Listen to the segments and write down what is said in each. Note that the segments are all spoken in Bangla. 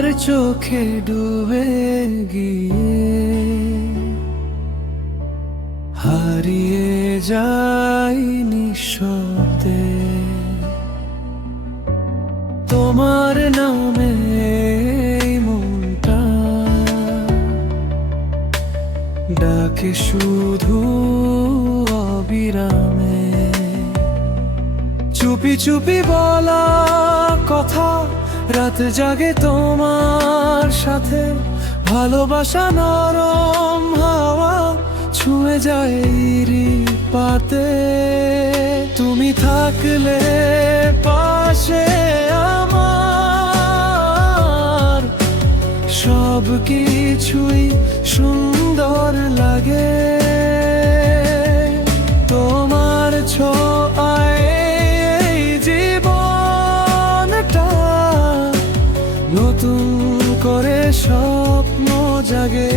তোমার চোখে ডুবে গিয়ে হারিয়ে যাই নিঃশব্দে। তোমার নামে এই মনটা ডাকে শুধু অবিরামে। চুপি চুপি বলা কথা, রাত জাগে তোমার সাথে। ভালোবাসা নরম হাওয়া ছুঁয়ে যায় পাতে। তুমি থাকলে পাশে আমার সব কিছুই সুন্দর লাগে। তোমার ছোঁয়ায় এই জীবনটা নতুন করে স্বপ্ন জাগে।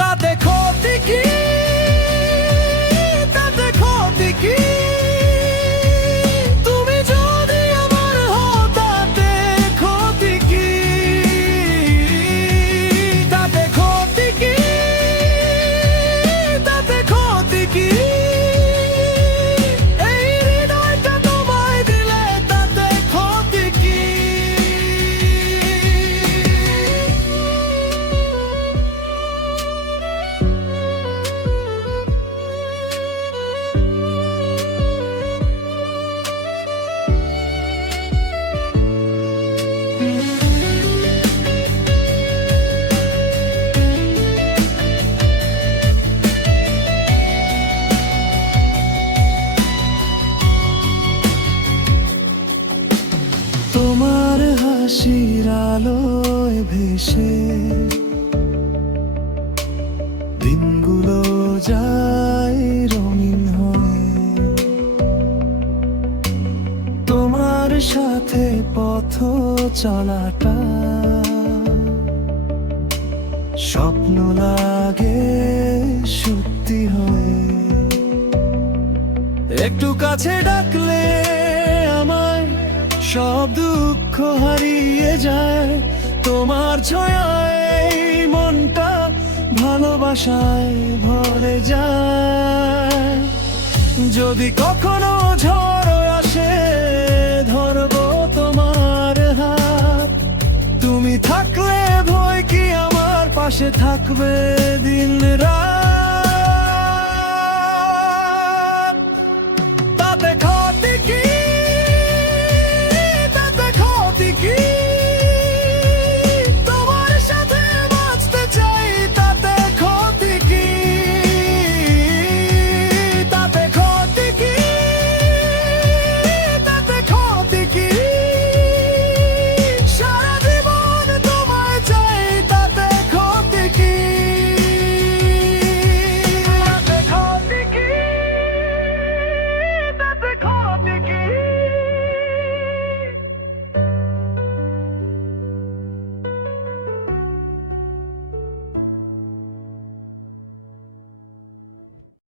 তাতে ক্ষতি কি, তাতে ক্ষতি কি? তুমি যদি আমার হও তাতে ক্ষতি কি? তাতে ক্ষতি কি, তাতে ক্ষতি কি? এই হৃদয়টা তোমায় দিলে তাতে ক্ষতি কি? তোমার হাসির আলোয় ভেসে দিনগুলো যায় রঙিন হয়ে। তোমার সাথে পথ চলাটা স্বপ্ন লাগে সত্যি হয়ে। একটু কাছে ডাকলে আমায় সব দুঃখ হারিয়ে যায়। তোমার ছোঁয়ায় এই মনটা ভালোবাসায় ভরে যায়। যদি কখনো ঝড় আসে ধরবো তোমার হাত। তুমি থাকলে ভয় কি, আমার পাশে থাকবে দিন রাত।